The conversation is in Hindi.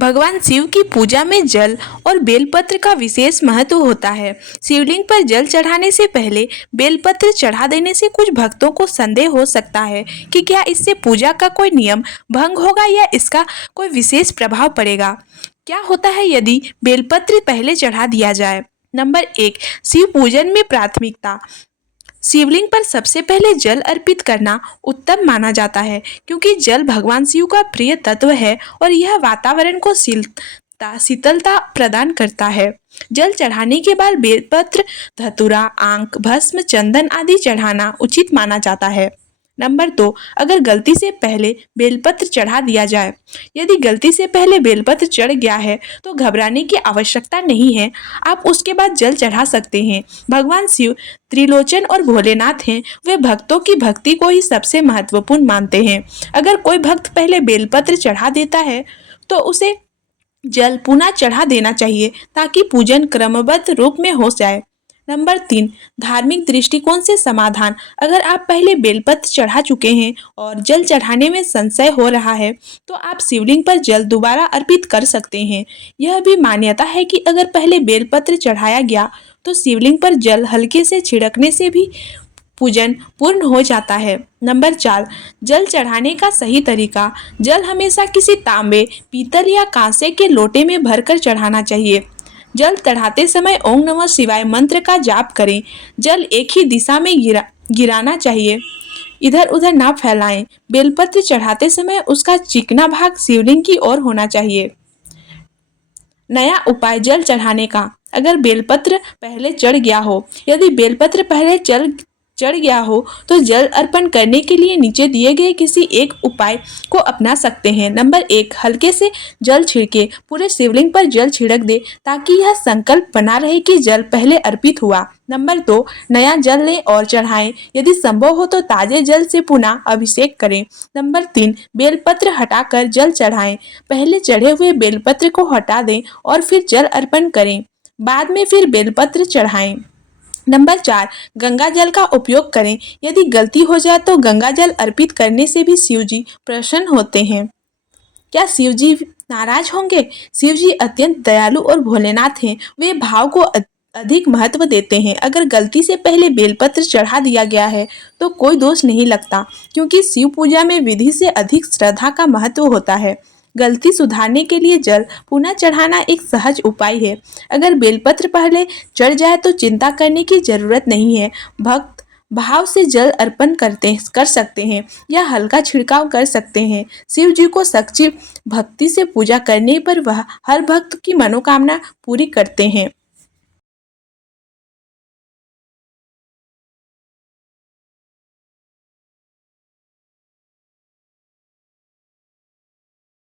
भगवान शिव की पूजा में जल और बेलपत्र का विशेष महत्व होता है। शिवलिंग पर जल चढ़ाने से पहले बेलपत्र चढ़ा देने से कुछ भक्तों को संदेह हो सकता है कि क्या इससे पूजा का कोई नियम भंग होगा या इसका कोई विशेष प्रभाव पड़ेगा। क्या होता है यदि बेलपत्र पहले चढ़ा दिया जाए। नंबर 1, शिव पूजन में प्राथमिकता। शिवलिंग पर सबसे पहले जल अर्पित करना उत्तम माना जाता है, क्योंकि जल भगवान शिव का प्रिय तत्व है और यह वातावरण को शीतलता प्रदान करता है। जल चढ़ाने के बाद बेलपत्र, धतूरा, आंख, भस्म, चंदन आदि चढ़ाना उचित माना जाता है। नंबर 2, अगर गलती से पहले बेलपत्र चढ़ा दिया जाए। यदि गलती से पहले बेलपत्र चढ़ गया है तो घबराने की आवश्यकता नहीं है, आप उसके बाद जल चढ़ा सकते हैं। भगवान शिव त्रिलोचन और भोलेनाथ हैं, वे भक्तों की भक्ति को ही सबसे महत्वपूर्ण मानते हैं। अगर कोई भक्त पहले बेलपत्र चढ़ा देता है तो उसे जल पुनः चढ़ा देना चाहिए ताकि पूजन क्रमबद्ध रूप में हो जाए। नंबर 3, धार्मिक दृष्टिकोण से समाधान। अगर आप पहले बेलपत्र चढ़ा चुके हैं और जल चढ़ाने में संशय हो रहा है तो आप शिवलिंग पर जल दोबारा अर्पित कर सकते हैं। यह भी मान्यता है कि अगर पहले बेलपत्र चढ़ाया गया तो शिवलिंग पर जल हल्के से छिड़कने से भी पूजन पूर्ण हो जाता है। नंबर 4, जल चढ़ाने का सही तरीका। जल हमेशा किसी तांबे, पीतल या कांसे के लोटे में भरकर चढ़ाना चाहिए। जल चढ़ाते समय ओम नमः शिवाय मंत्र का जाप करें। जल एक ही दिशा में गिराना चाहिए, इधर उधर ना फैलाएं। बेलपत्र चढ़ाते समय उसका चिकना भाग शिवलिंग की ओर होना चाहिए। नया उपाय जल चढ़ाने का। अगर बेलपत्र पहले चढ़ गया हो, यदि बेलपत्र पहले चढ़ गया हो तो जल अर्पण करने के लिए नीचे दिए गए किसी एक उपाय को अपना सकते हैं। नंबर 1, हल्के से जल छिड़के। पूरे शिवलिंग पर जल छिड़क दे ताकि यह संकल्प बना रहे कि जल पहले अर्पित हुआ। नंबर 2, नया जल लें और चढ़ाएं। यदि संभव हो तो ताजे जल से पुनः अभिषेक करें। नंबर 3, बेलपत्र हटाकर जल चढ़ाएं। पहले चढ़े हुए बेलपत्र को हटा दें और फिर जल अर्पण करें, बाद में फिर बेलपत्र चढ़ाएं। नंबर 4, गंगा जल का उपयोग करें। यदि गलती हो जाए तो गंगा जल अर्पित करने से भी शिव जी प्रसन्न होते हैं। क्या शिव जी नाराज होंगे? शिव जी अत्यंत दयालु और भोलेनाथ हैं, वे भाव को अधिक महत्व देते हैं। अगर गलती से पहले बेलपत्र चढ़ा दिया गया है तो कोई दोष नहीं लगता, क्योंकि शिव पूजा में विधि से अधिक श्रद्धा का महत्व होता है। गलती सुधारने के लिए जल पुनः चढ़ाना एक सहज उपाय है। अगर बेलपत्र पहले चढ़ जाए तो चिंता करने की जरूरत नहीं है। भक्त भाव से जल अर्पण कर सकते हैं या हल्का छिड़काव कर सकते हैं। शिव जी को सच्ची भक्ति से पूजा करने पर वह हर भक्त की मनोकामना पूरी करते हैं।